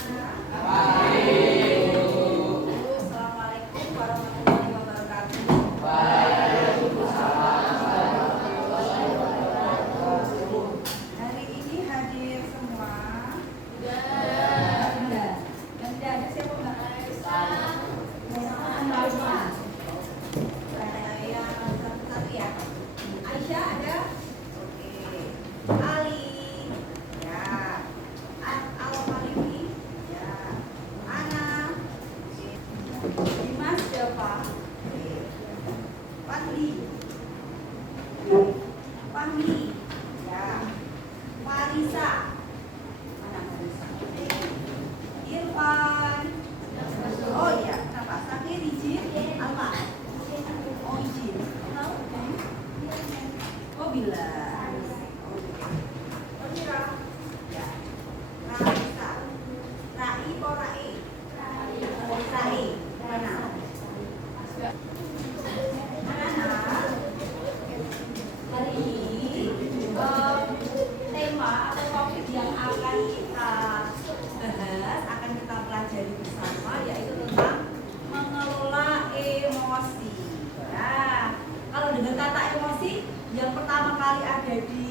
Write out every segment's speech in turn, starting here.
Assalamualaikum warahmatullahi wabarakatuh. Hari ini hadir semua. Dan tidak ada siapa nggak? Ada yang satu ya. Aisyah ada. Oke. Ali. Ya. Al-Fariqi. Ya. Ana. Dimas Java. Fadli. Fahmi. Ya. Marisa. Mana Marisa? Irfan. Oh iya, kenapa? Sakit izin apa? Oh izin. Oh bila. Oh Mira. Ya. Raisa. Rai kok Rai? Rai. Mana? Hari ini tema atau topik yang akan kita bahas, akan kita pelajari bersama, yaitu tentang mengelola emosi. Nah, kalau dengar kata emosi, yang pertama kali ada di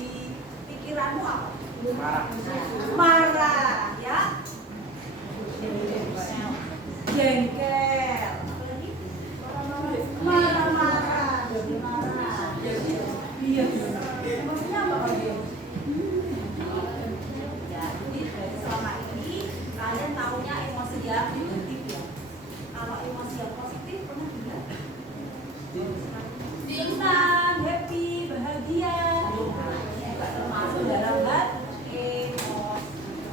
pikiranmu apa? Marah, ya? Jengkel. Marah-marah. Iya. Emosinya apa dia? Ya, jadi dari selama ini kalian taunya emosi yang negatif ya. Kalau emosi yang positif pernah dengar? Senang, happy, bahagia. Juga termasuk dalam emosi.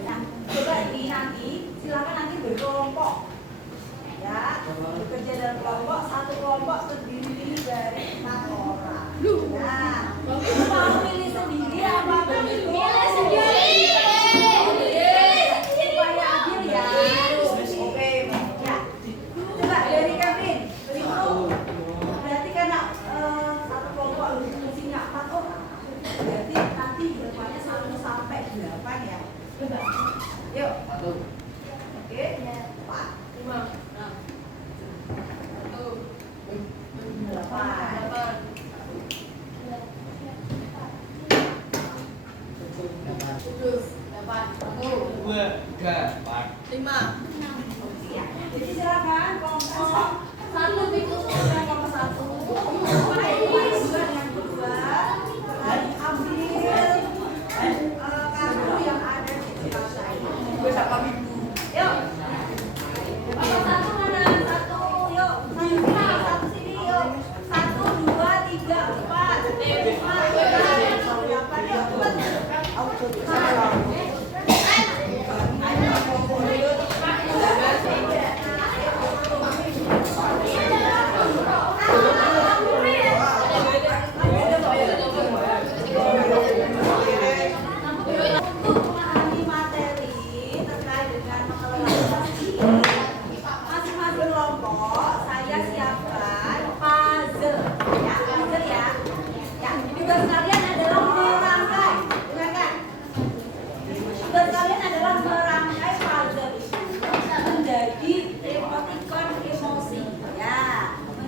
Nah, coba ini nanti silakan nanti berkelompok. Ya, bekerja dalam kelompok, satu kelompok terdiri dari 4 orang. Nah, mau pilih sendiri apa pilih sendiri? Supaya adil ya. Oke, ya. Coba dari Kevin, berarti karena satu kelompok fungsinya 4 orang, berarti nanti berapanya 1 sampai 8 ya. Coba, yuk. 1. Oke, 4, 5. 5. Jadi silakan kelompok 1 ditutup dengan kelompok 1. Yang kedua, ambil kartu yang ada di depan saya. Yuk. Kelompok 1 mana? 1. Yuk. 1 sini yuk. 1, 2, 3, 4, 5, 6, 7, 8. Yuk.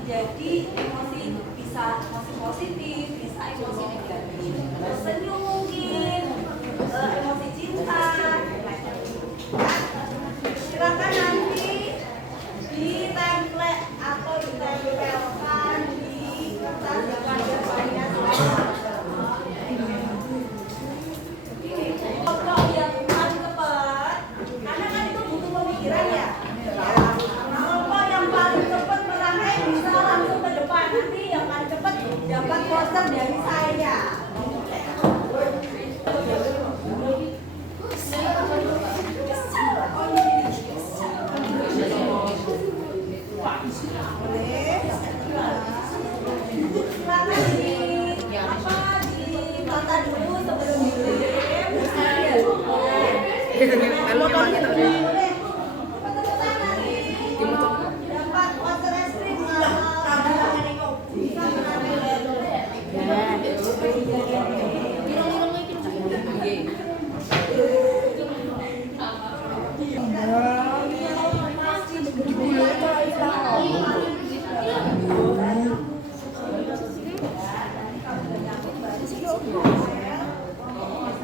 Jadi emosi bisa emosi positif, bisa emosi negatif. Senyum mungkin, emosi cinta. Silakan nanti ditemplate atau ditempelkan di kertas yang kalian punya. Kelompok yang paling cepat, karena kan itu butuh pemikiran ya. Kelompok yang paling cepat merangkai bisa langsung ke depan. Nanti yang paling cepat dapat poster dari saya. Boleh. Silakan ditata dulu sebelum dikirim. Dapat poster es krim. Bisa mengambil.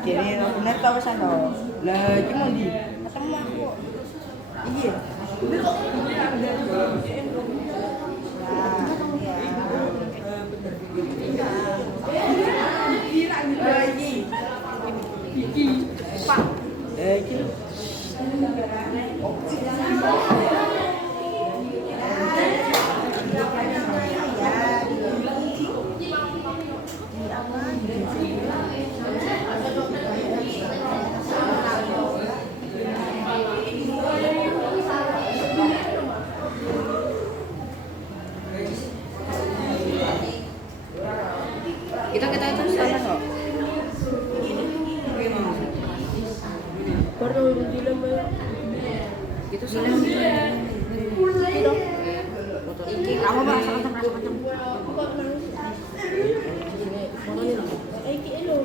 Kiri bener tau pesan tau. Lah iki mau ndi? Ketemu aku. Iya. Iki. Pak. Iki. Kita itu sana kok. Baru dilam itu sana. Iki kamu bahasa macam-macam. Iki elo.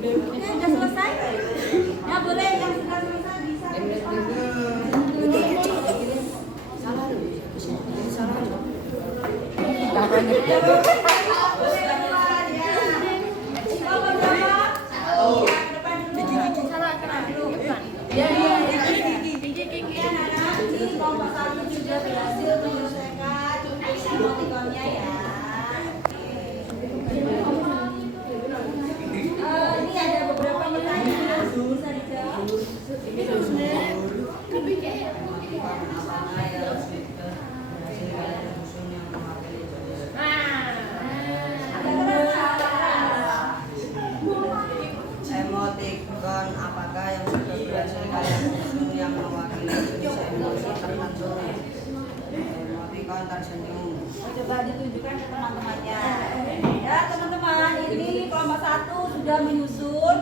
Sudah selesai? Ya boleh yang sudah selesai bisa. Kelompok 1 juga berhasil menyelesaikan emotikonnya ya. Ini ada beberapa pertanyaan, bisa dijawab. Emoticon apakah yang sudah berhasil kalian susun yang mewakili jenis emosi tertentu? Emoticon tersenyum. Coba ditunjukkan ke teman-temannya. Ya teman-teman, ini kelompok 1 sudah menyusun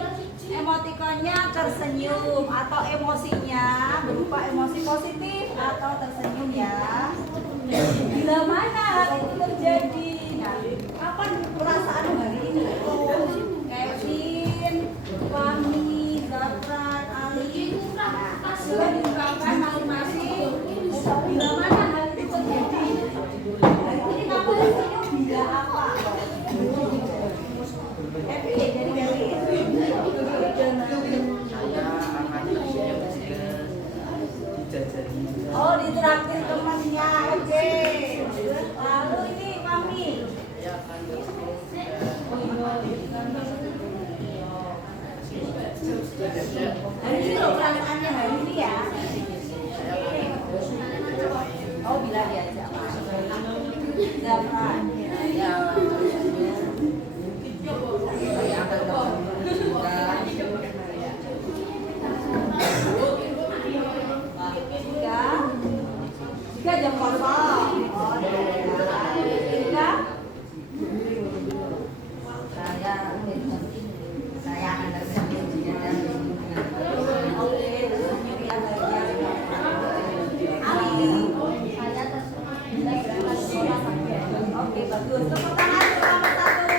emotikonnya tersenyum atau emosinya berupa emosi positif atau tersenyum ya. Bila mana hal itu terjadi? Nah, kapan perasaan hari ini? Kevin, Fahmi, Zafran, Ali. Nah, sudah diungkapkan masing-masing. Bila mana hal itu terjadi? Ini kamu tersenyum bila apa? Kevin, jadi Kevin. Oh, ditraktir temannya, oke. Lalu ini Mami. Hari ini loh perasaannya hari ini ya. Oh, bila diajak Pak. Zafran. Ya. Jika jam kosong. Oh, jika saya akan tersenyum jika oke, tersenyum ya Ali. Saya tersenyum. Oke, bagus. Tepuk tangan bersama satu.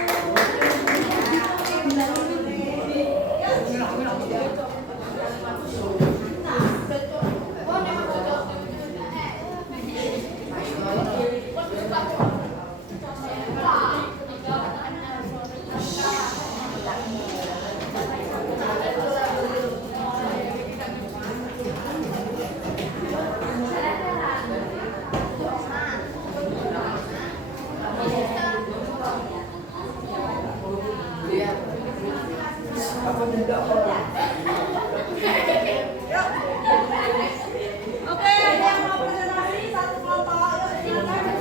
Oke, yang mau presentasi satu kelompok, yuk silakan.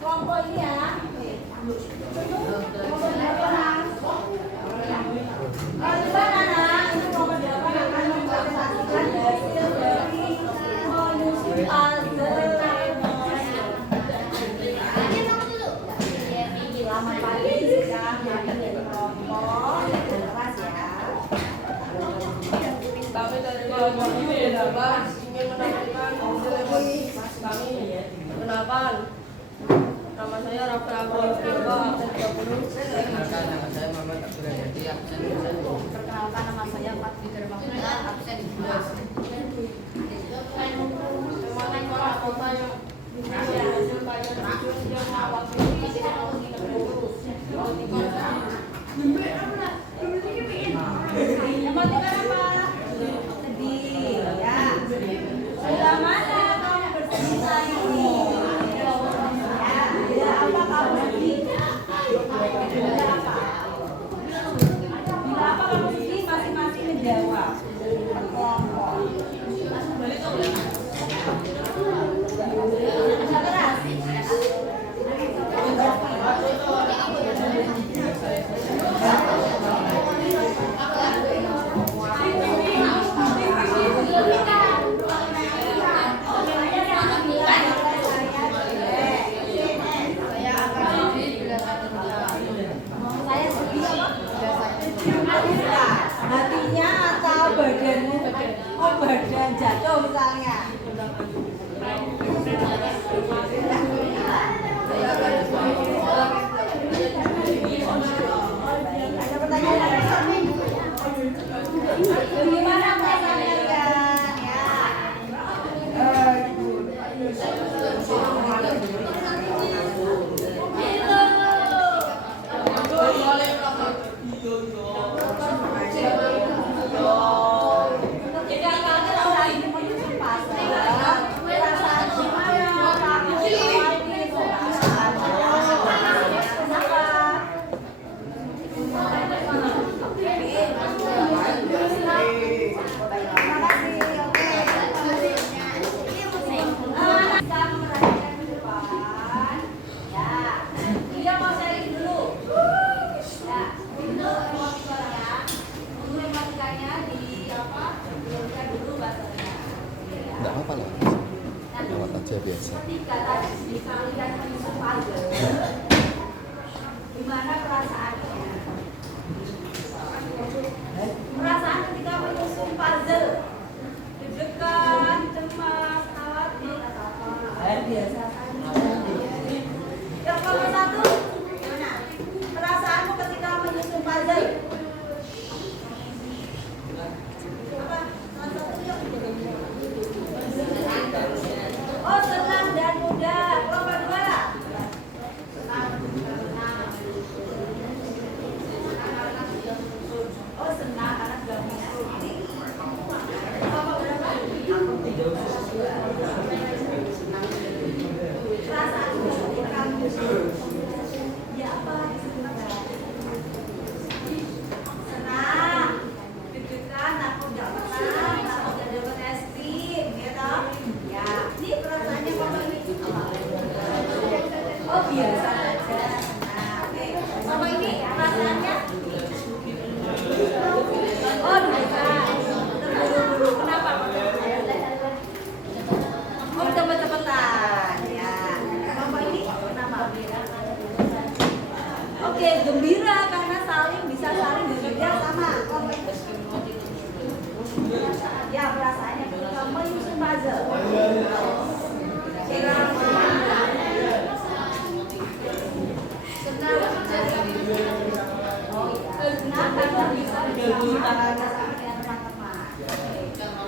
Kelompok ini ya. Kelompok 8. Coba anak, ini kelompok 8 akan mempresentasikan hasil dari menyusun puzzle. Selamat pagi, sekarang dari kelompok keras ya. Kami dari kelompok ini dapat ingin menampilkan hasil emosi kami. Perkenalkan, Nama saya Rafa Abdullah, absen 20. Perkenalkan, nama saya Muhammad Abdul Hadi, absen 21. Perkenalkan, nama saya Fatih Dermahmudra, absen 12. Tema sekolah kota yang hasil kajian tujuan yang awal ini teknologi terus. Emotikan apa? Sedih, ya. Sudah mana kamu bercerita ini? Ya, apa kamu sedih? Bila apa? Bila apa kamu sedih? Masing-masing menjawab. Berkelompok. Ada keras? Saya sedih apa? Hatinya atau badanmu? Oh, badan jatuh misalnya. Ada pertanyaan lagi? Gimana perasaan kalian? Ya. Jika kangen lagi menyusun pasal, perasaan gimana? Takut lagi, kenapa? Terima kasih, oke. Kita merayakan ke depan. Ya, dia mau sharing dulu. Ya, itu emotikonnya. Untuk emotikannya di apa? Diurutkan dulu bahasanya. Ya. Enggak apa-apa lah. Lewat aja biasa. Ketika tadi kalian menyusun puzzle, gimana perasaannya? Perasaan ketika menyusun puzzle, deg-degan, cemas, khawatir, atau apa? Biasa saja. Yang nomor satu, gimana? Perasaanmu ketika menyusun puzzle? Apa? Nomor satu, yuk. Oh, senang dan mudah. Kelompok dua. Oh, senang karena sudah menyusun. Kelompok berapa? Perasaan ketika menyusun. Ya apa? Senang, deg-degan, takut nggak menang, takut nggak dapat es krim, gitu. Ya, ini perasaannya kalau ini apa? Oh, biasa saja. Nah, oke. Sama ini perasaannya? Oh, deg-degan. Terburu-buru. Kenapa? Oh, cepet-cepetan. Ya. Sama ini kenapa? Oke, gembira karena bisa saling bekerja sama. Ya, perasaannya ketika menyusun puzzle. Senang. Oh iya, senang karena bisa bersama dengan teman-teman.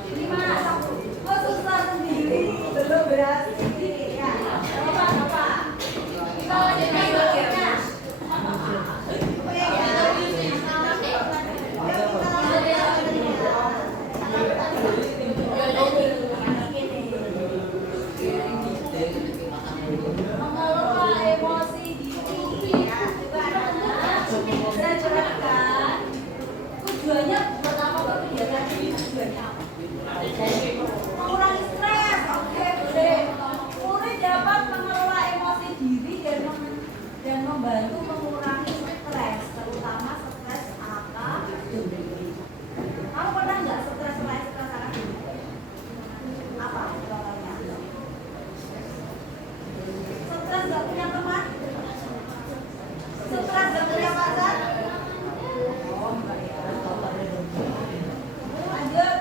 Lima, oh susah sendiri, belum berhasil. Ya, apa? Kita lanjutkan berikutnya. Mengelola emosi diri. Ya, coba anak-anak saya jelaskan. Tujuannya pertama kegiatan ini tujuannya apa? Mengurangi stres. Oke, boleh. Murid dapat mengelola emosi diri dan membantu mengurangi stres, terutama stres akademik. Kamu pernah nggak stres akademik? Apa contohnya? Stres nggak punya teman? Stres nggak punya pacar? Oh, enggak ya. Lanjut.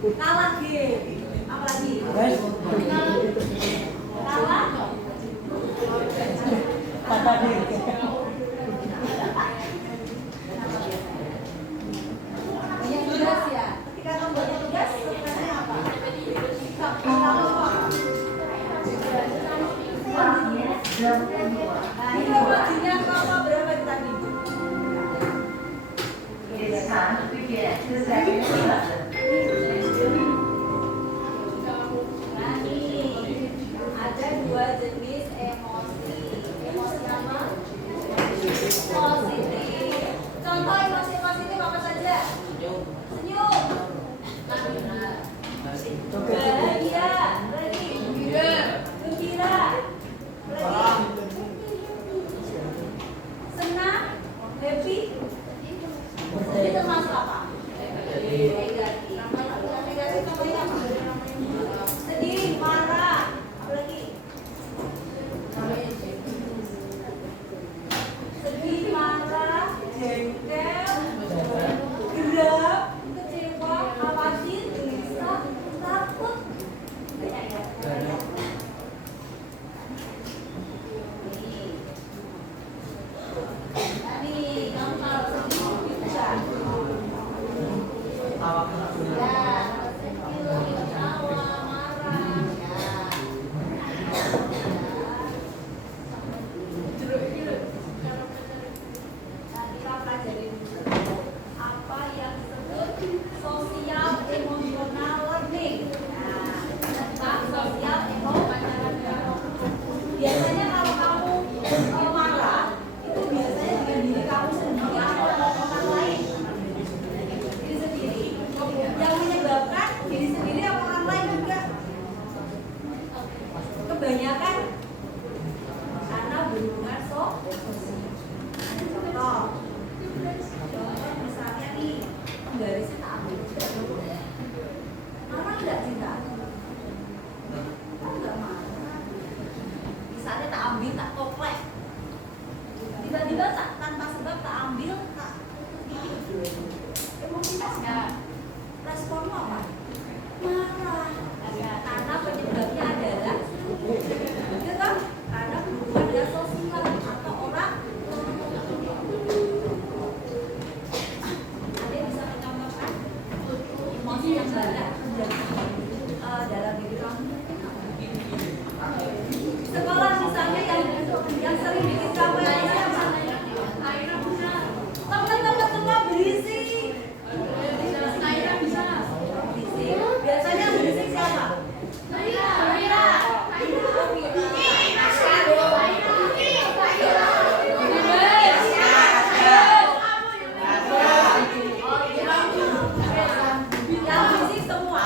Kalah game. Apalagi? Guys, Kalah. patah diri. Banyak tugas ya. Ketika kamu banyak tugas, sebenarnya apa? Nah, ini bajunya kamu berapa tadi? Nah, ini ada dua jenis emosi. Emosi apa? Positif. Contoh emosi positif apa saja? Senyum. Bahagia. Lagi. Gembira. Lagi. Senang. Happy. Ini termasuk apa? Negatif. Negatif contohnya apa? Sedih, marah. Apa lagi? Sedih, marah, jengkel, geram, kecewa, khawatir, gelisah, takut. Banyak ya? Banyak. Nih, kamu kalau sedih bisa. Ya, sedih, ketawa, marah. Nah, kita pelajari dulu apa yang disebut sosial emosional learning. Nah, tentang sosial emosional. Biasanya kalau kamu marah, itu biasanya dengan diri kamu sendiri atau orang lain. Diri sendiri. Yang menyebabkan diri sendiri atau orang lain juga. Kebanyakan karena berhubungan contoh misalnya nih penggarisnya tak ambil marah nggak cinta? Nggak marah. Misalnya tak ambil tak toplek tiba-tiba tanpa sebab tak ambil tak emosi apa? Responmu apa? Marah. Karena penyebabnya adalah ya kan? Karena berhubungan dengan sosial atau orang. Ada yang bisa mencontohkan emosi yang banyak terjadi dalam diri kamu? Sekolah misalnya yang sering bikin kamu yang apa? Teman-teman semua berisik. Berisik. Biasanya berisik siapa? Yang berisik semua.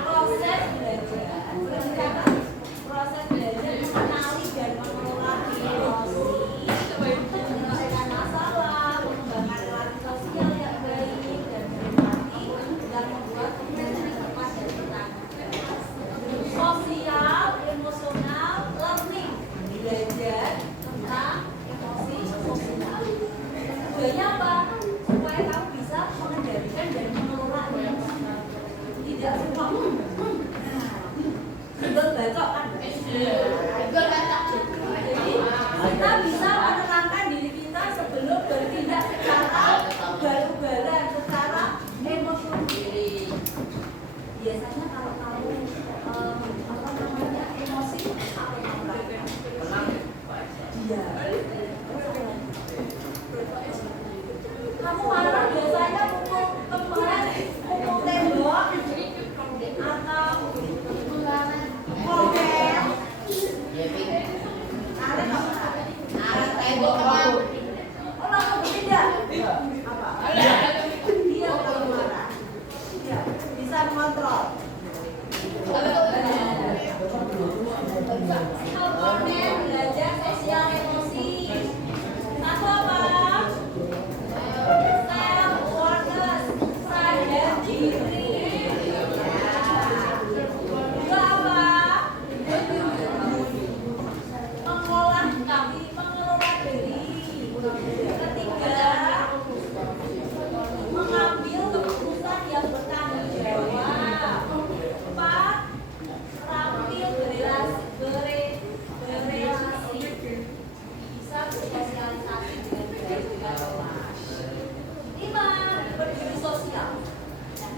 Proses belajar. Proses belajar mengenali dan mengelola emosi, menyelesaikan masalah, mengembangkan relasi sosial yang baik dan berempati, dan membuat keputusan yang tepat dan benar. Sosial emosional learning, belajar tentang emosi sosial. Tujuannya apa? Supaya kamu bisa mengendalikan dan mengelola emosi. Tidak semua Google bacok kan? Jadi kita bisa menenangkan diri kita sebelum bertindak secara ugal-ugalan, secara emosional. Biasanya kalau kamu emosi apa kamu lakukan? Iya. Kamu marah biasanya pukul tembak, pukul tembok, atau ngomel. Ada nggak marah? Oh, langsung tidak? Apa? Dia kalau marah, dia bisa mengontrol. Komponen belajar sosial emosi. Satu apa? Self-awareness, sadar diri. Dua apa? Mengelola diri. Ketiga, mengambil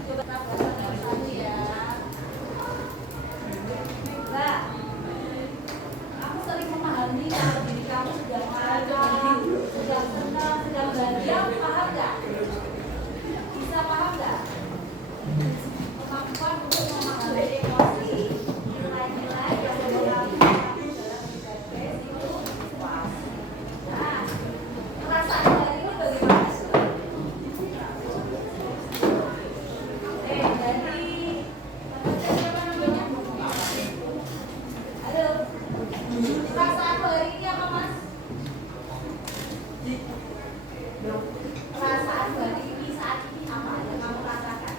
Coba tambahkan satu ya. Mbak, kamu sering memahami kalau diri kamu sedang marah, sedang senang, sedang bahagia, paham nggak? Bisa paham nggak? Kemampuan untuk memahami emosi, nilai-nilai yang mengalami dalam interface itu puas. Nah, perasaan dari ini bagaimana? Dari siapa namanya? Halo. Perasaan hari ini apa, Mas? Perasaan hari ini saat ini apa yang kamu rasakan?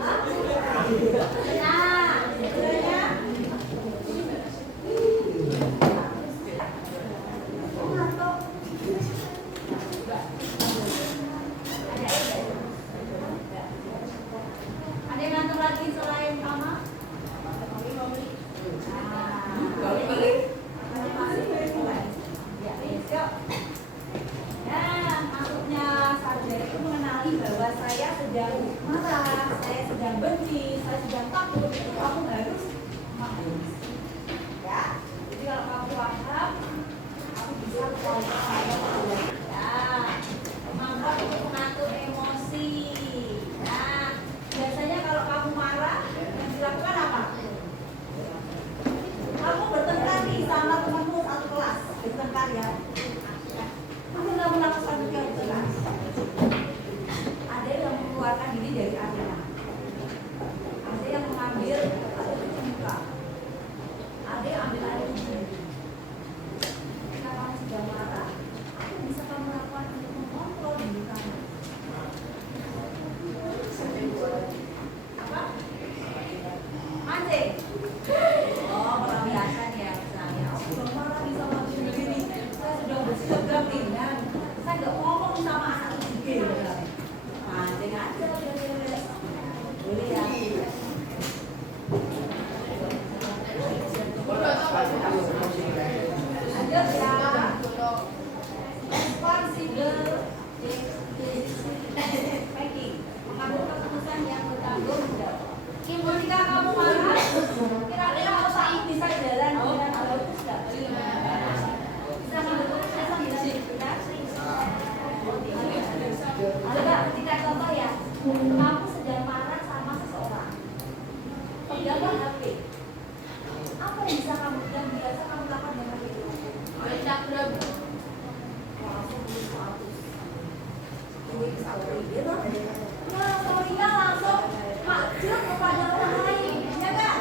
Hah? Nah, sebenarnya ngantuk. Ada yang ngantuk lagi selain Mama? Nah, maksudnya sarjana itu mengenali bahwa saya sedang marah, saya sedang benci, saya sedang takut. Kamu harus paham. Ya, jadi kalau kamu paham, kamu bisa kualitas. Ya, kemampuan untuk mengatur emosi. Nah, biasanya kalau kamu marah, yang dilakukan apa? Kamu bertengkar nih sama temanmu satu kelas, bertengkar ya. Kamu nggak melakukan yang jelas. Ada yang mengeluarkan diri dari arena. Ada yang mengambil atau terbuka. Ada yang ambil air hujan. Jika kamu sedang marah, apa yang bisa kamu lakukan untuk mengontrol diri kamu? Apa? Mancing. Oh, pelampiasan ya misalnya. Oh, belum marah bisa mancing sendiri. Saya sudah bersikap ringan. Saya nggak ngomong sama anak kecil. Mancing aja udah beres. Boleh ya. Lanjut ya. Responsible packing. Mengambil keputusan yang bertanggung jawab. Ketika kamu marah, kira-kira otak bisa jalan dengan bagus nggak? Bisa mengambil keputusan dengan benar? Coba ketika contoh ya, kamu sedang marah sama seseorang, peganglah HP. Apa yang bisa kamu yang biasa kamu lakukan dengan itu? Instagram. Langsung beli 100. Duit sawi gitu. Nah, story-nya langsung makjub kepada orang lain, ya kan?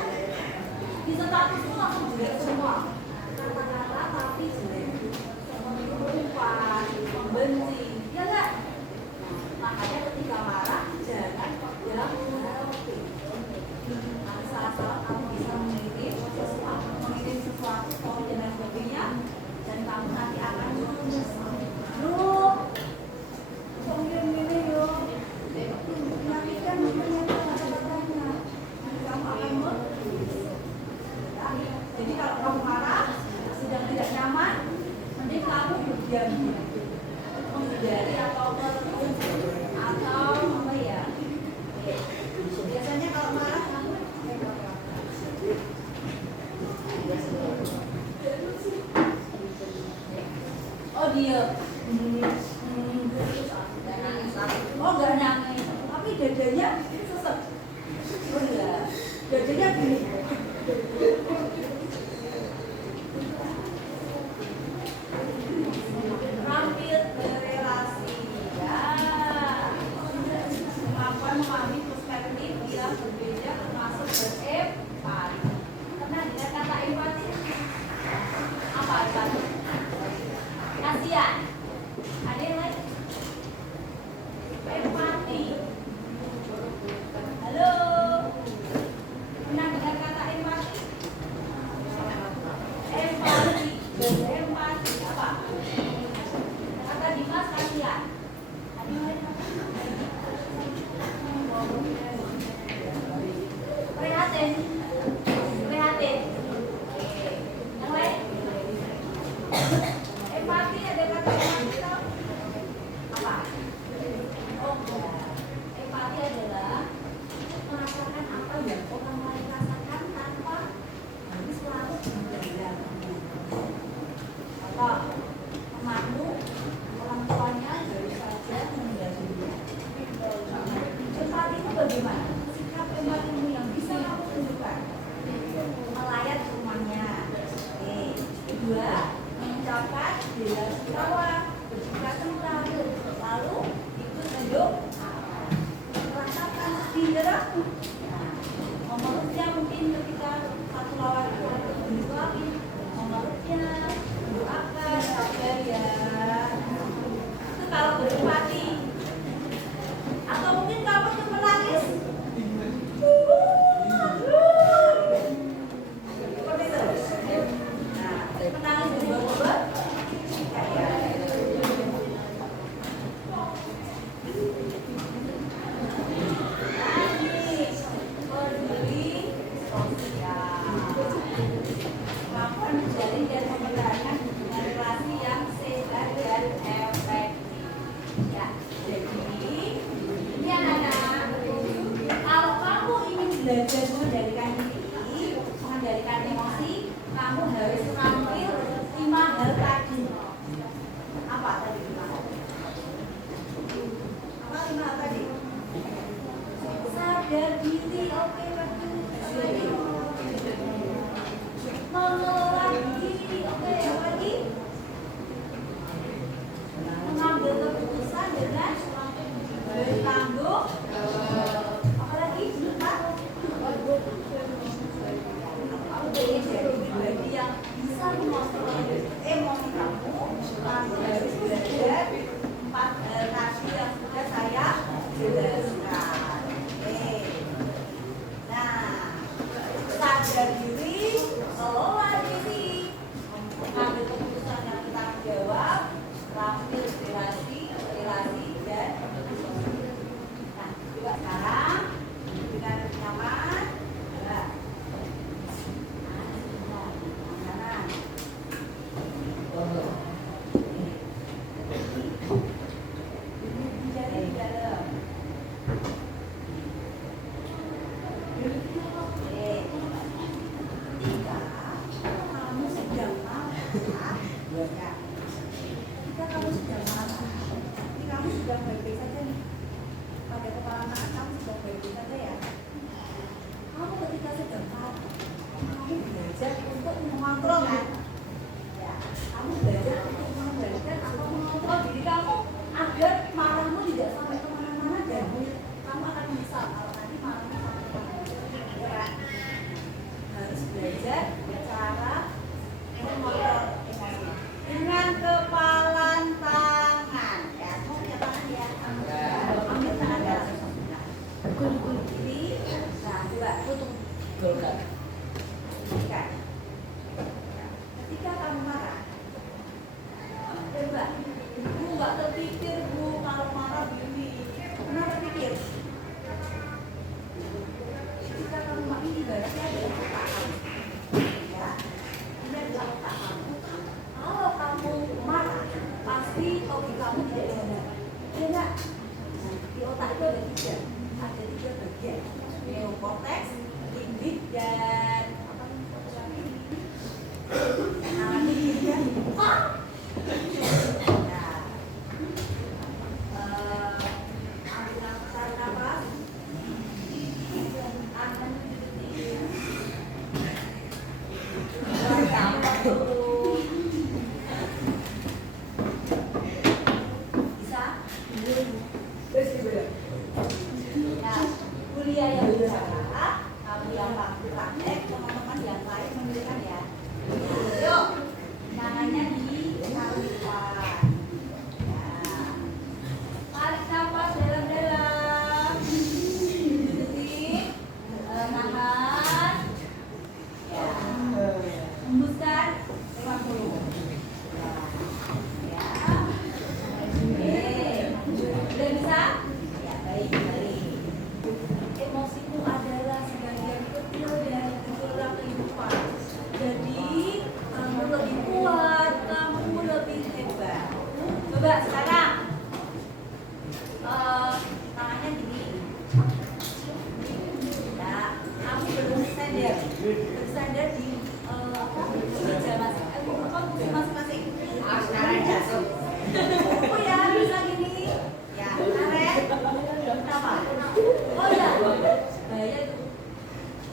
Di status itu langsung jelek semua. Kata-kata tapi jelek. Umpan, membenci, ya kan? Makanya ketika marah, jangan pegang HP. Nanti salah-salah kamu bisa mengirim sesuatu foto dan lain sebagainya, dan kamu nanti akan menyesal. Loh, kok gini yuk? Menyakitkan ternyata kata-katanya. Nanti kamu akan jadi kalau kamu marah, sedang tidak nyaman, mending kamu berdiam diri, menghindari atau apa ya? Biasanya kalau marah kamu oh dia oh nggak nangis, tapi dadanya sesek. Oh iya, dadanya gini. Hampir berrelasi ya. Kemampuan memahami perspektif yang berbeda termasuk berempati. Pernah dengar kata empati? Apa empati? Kasihan. Ada yang lain? Empati. Halo. Pernah dengar kata empati? Empati. Empati apa? Kata Dimas kasihan. Ada yang lain? Prihatin. Prihatin. Yang lain? Empati ada kata empati tau? belajar mengendalikan diri, mengendalikan emosi, kamu harus tampil 5 hal tadi. Apa tadi 5 hal? Apa 5 hal tadi? Sadar diri, oke, bagus. Mengelola diri, oke, apa lagi? Mengambil keputusan dengan bertanggung. Apa lagi? Pak? Kamu pengen jadi pribadi yang bisa mengontrol emosi kamu. Kamu harus belajar 4 hal tadi yang sudah saya jelaskan. Oke. Nah, sadar diri, kelola diri, mengambil keputusan yang bertanggung jawab, tampil relasi, dan nah, juga sekarang dengan nyaman, nah, kanan. Jari di dalam. Oke. Ketika kamu sedang marah, ya. Ketika kamu sedang marah, ini kamu sedang baik-baik saja nih. Pada kepala tangan kamu sedang baik-baik saja ya. Kamu ketika sedang marah, kamu belajar untuk mengontrol kan? Ya, kamu belajar untuk mengendalikan atau mengontrol diri kamu agar marahmu tidak sampai kemana-mana dan kamu akan menyesal kalau nanti marahmu sampai kemana-mana. Ya kan? Harus belajar cara mengontrol emosi dengan kepalan tangan. Ya, mau punya tangan ya? Ambil tangan ya. Ini, nah, dua. Ketika kamu marah, coba, Bu nggak terpikir Bu kalau marah begini. Kenapa pikir? Ketika kamu marah ini ibaratnya adalah otak kamu. Ya, ini adalah otak kamu. Kalau kamu marah, pasti logika kamu tidak jalan. Ya enggak? Di otak itu ada 3 bagian. Neokortex, limbic, dan apa namanya? Ambil nafas. Bisa? Nah, kuliah yang bicara, kamu yang praktek, teman-teman yang lain memberikan ya. Yuk, tangannya ditaruh di depan. Ya. Tarik nafas dalam-dalam. Berhenti. Nahan. Ya. Hembuskan 50. Ya. Oke. Udah bisa? Ya, baik. Emosiku adalah sebagian kecil dari gejolak kehidupan. Jadi kamu lebih kuat, kamu lebih hebat. Coba sekarang tangannya gini. Nah, kamu bersandar di meja masing-masing. Sekarang jatuh. Oh ya, bisa gini. Ya, karet. Kenapa? Oh ya, bahaya tuh.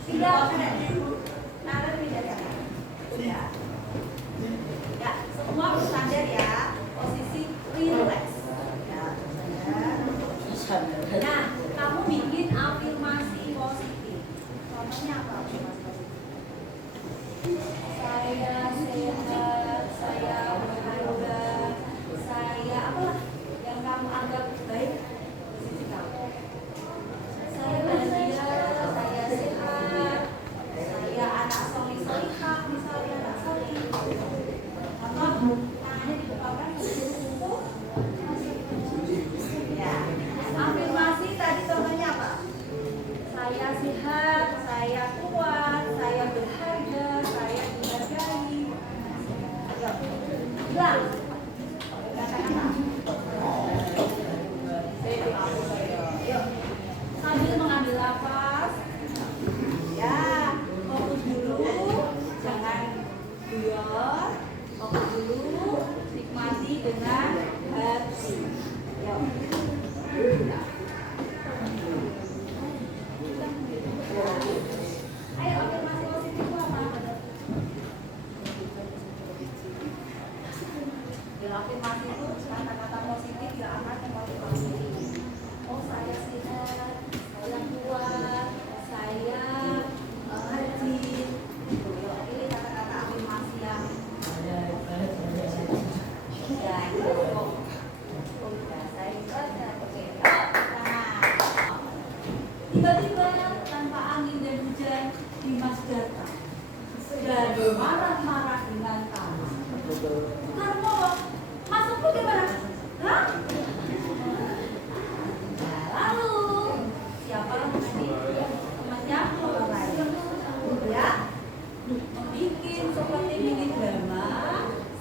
Tidak, karet tidak ya. Ya. Ya, semua bersandar ya. Posisi relax. Ya, bersandar. Nah, kamu bikin afirmasi positif. Contohnya apa afirmasi positif? Saya sehat, saya berharga, saya apalah yang kamu anggap baik posisi kamu. Saya bahagia, saya sehat, saya anak solih-solihah, misalnya anak solih. Tangannya dibukakan untuk ya. Afirmasi tadi contohnya apa? Saya sehat, saya kuat, saya berharga, saya dihargai. Ayo, bilang. Yuk, sambil mengambil nafas. Ayo afirmasi positif itu apa? Afirmasi itu kata-kata positif yang akan memotivasi. Oh, saya sehat, saya kuat, saya rajin. Ini kata-kata afirmasi yang ya itu kok. Udah saya baca. Oke. Nah, tiba-tiba tanpa angin dan hujan Dimas datang. Dan marah-marah dengan tanah. Karena masukku gimana? Hah? Nah, lalu siapa nanti temannya orang lain ya bikin seperti mini drama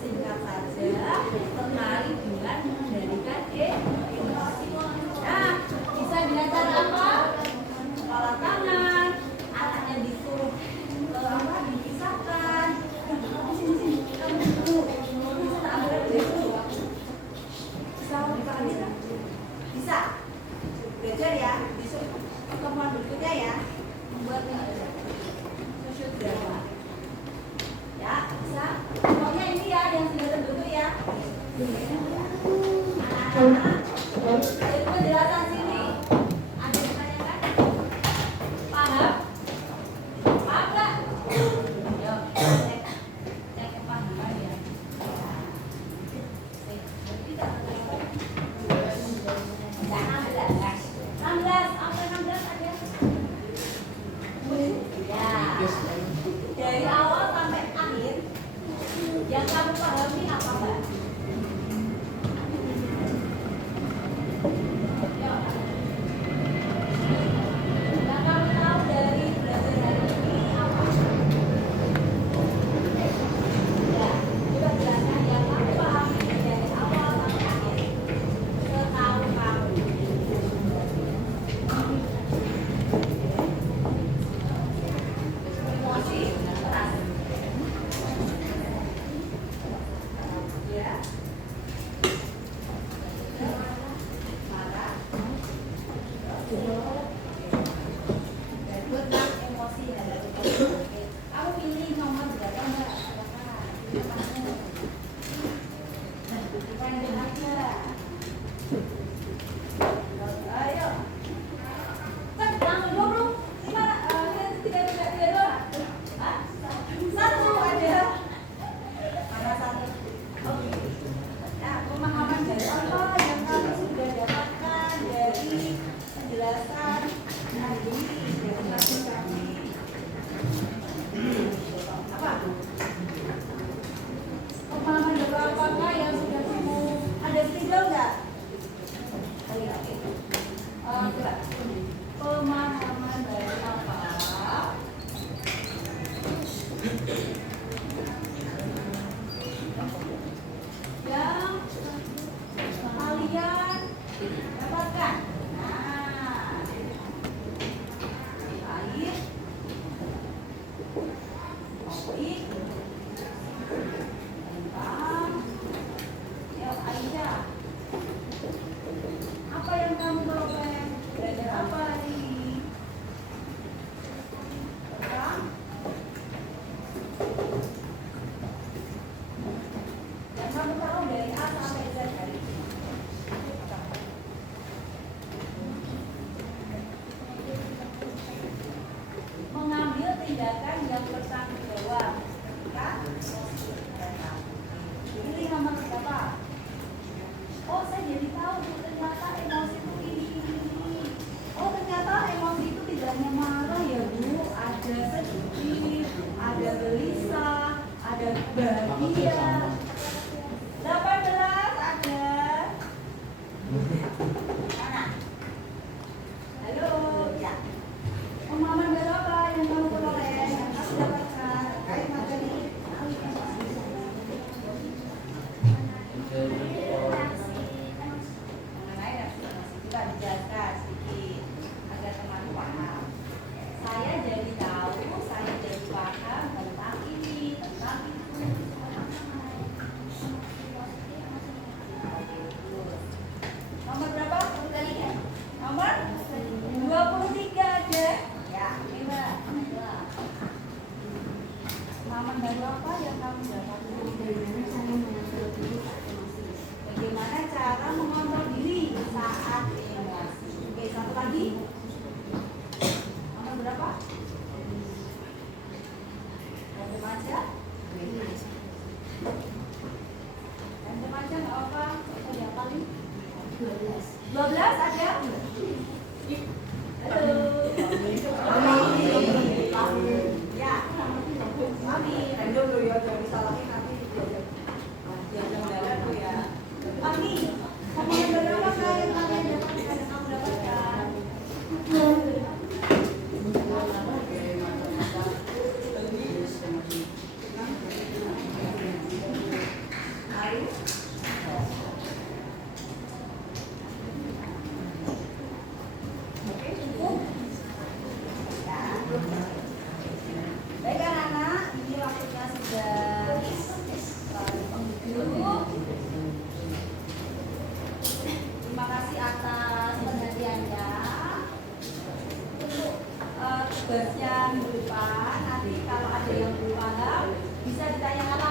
singkat saja tertarik dengan menjadikan emosi. Nah, bisa dengan cara apa? Kepala tangan, anaknya disuruh dipisahkan. Sini kamu dulu. Bisa belajar ya, besok pertemuan berikutnya ya, membuat social drama ya, bisa pokoknya ini ya yang sudah terbentuk ya. Anak-anak dari penjelasan sini ada yang ditanyakan? Paham? Paham gak? Yuk, cek kepahaman ya. Dari awal sampai akhir yang kamu pahami apa, Mbak? Yang kamu tahu dari belajar hari ini apa? Ya, coba jelaskan yang kamu pahami dari awal sampai akhir setahu kamu. Emosi keras. Ya. Marah. Dan berat emosi dan kamu pilih nomor berapa, Mbak? Silakan. Kita aja. Ayo. Langsung 20. Tidak. Hah? Satu aja. Mana satu? Oke. Nah, pemahaman dari apa yang kamu sudah dapatkan dari penjelasan hari ini dari kasus kami? Apa? Pemahaman dari apakah yang sudah kamu ada video enggak? Oke. Coba. Pemahaman dari apa yang kalian dapatkan? Nah, air, kopi, kentang, ya Aisyah. Apa yang kamu bawa? Belajar apa hari ini? Tentang yang kamu tahu dari A sampai Z hari ini. Mengambil tindakan yang bertanggung jawab. Kan? Pilih nomor berapa? Oh, saya jadi tahu ternyata emosi itu ini. Oh, ternyata emosi itu tidak hanya marah ya, Bu. Ada sedih, ada gelisah, ada bahagia. 18 ada. Mana? Halo, ya. Pemahaman berapa yang kamu peroleh? Yang kamu dapatkan terkait materi mengenai reaksi emosi. Coba dijelaskan sedikit agar teman paham. Saya jadi tahu, saya jadi paham tentang ini, tentang itu. 12 ada? Halo. Ya. Mami, random lo ya, jangan disalahin nanti diajak jalan lo ya. Mami, kamu yang berapa kali kalian dapatkan yang kamu dapatkan? Ayo. Oke, cukup. Ya. Baik anak-anak, ini waktunya sudah penghibur. Terima kasih atas perhatiannya. Untuk tugasnya minggu depan, nanti kalau ada yang belum paham bisa ditanyakan